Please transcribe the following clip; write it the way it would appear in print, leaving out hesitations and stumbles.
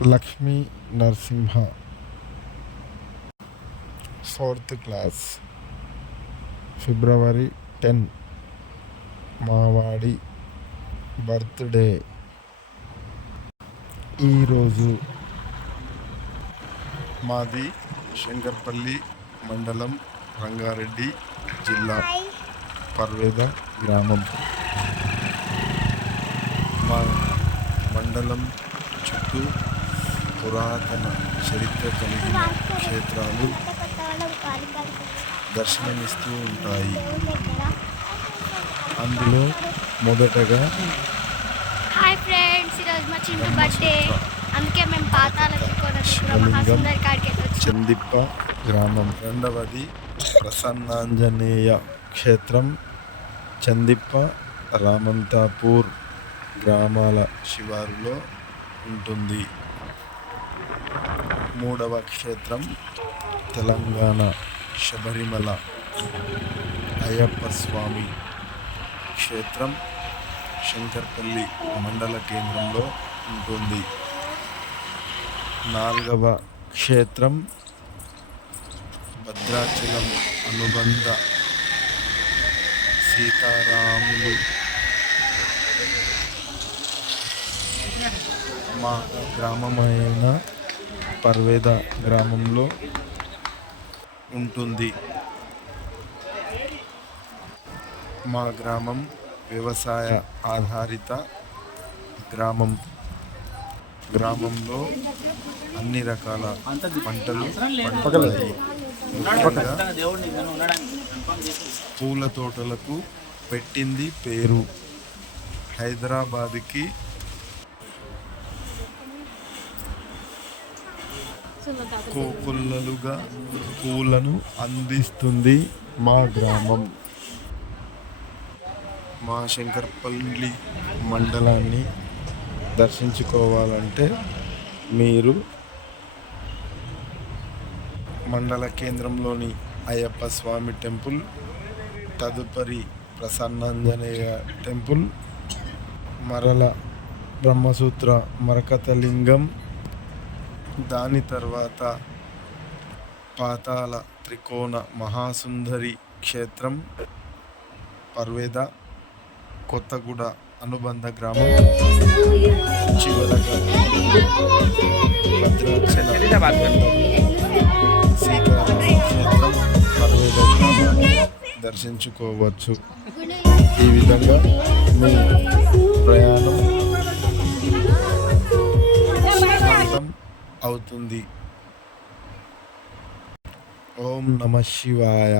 Lakshmi Narasimha, 4th class, February 10. మావాడి birthday ఈరోజు. మాది శంకర్పల్లి మండలం, రంగారెడ్డి జిల్లా, పర్వేద గ్రామం. మా మండలం చుట్టూ పురాతన చరిత్ర కలిగిన క్షేత్రాలు దర్శనమిస్తూ ఉంటాయి. అందులో మొదటగా హాయ్ ఫ్రెండ్స్, ఈరోజు మా చింటూ బర్త్డే. అందుకే మేము పాతాల చందిప్ప గ్రామం. రెండవది ప్రసన్నాంజనేయ క్షేత్రం, చందిప్ప రామంతాపూర్ గ్రామాల శివారులో ఉంటుంది. మూడవ క్షేత్రం తెలంగాణ శబరిమల అయ్యప్ప స్వామి క్షేత్రం, శంకర్పల్లి మండల కేంద్రంలో ఉంటుంది. నాలుగవ క్షేత్రం భద్రాచలం అనుబంధ సీతారాములు మా గ్రామమైన పర్వేద గ్రామంలో ఉంటుంది. మా గ్రామం వ్యవసాయ ఆధారిత గ్రామం. గ్రామంలో అన్ని రకాల పంటలు పండుతాయి. ముఖ్యంగా పూల తోటలకు పెట్టింది పేరు. హైదరాబాద్కి కోకొల్లలుగా పూలను అందిస్తుంది మా గ్రామం. మా శంకర్పల్లి మండలాన్ని దర్శించుకోవాలంటే మీరు మండల కేంద్రంలోని అయ్యప్ప స్వామి టెంపుల్, తదుపరి ప్రసన్నాంజనేయ టెంపుల్, మరల బ్రహ్మసూత్ర మరకతలింగం, దాని తర్వాత పాతాల త్రికోణ మహాసుందరి క్షేత్రం, పర్వేద కొత్తగూడ అనుబంధ గ్రామం, చివరగా భద్రాచలం సీతారామ క్షేత్రం, పర్వేద గ్రామాన్ని దర్శించుకోవచ్చు. ఈ విధంగా మీ ప్రయాణం అవుతుంది. ఓం నమః శివాయ.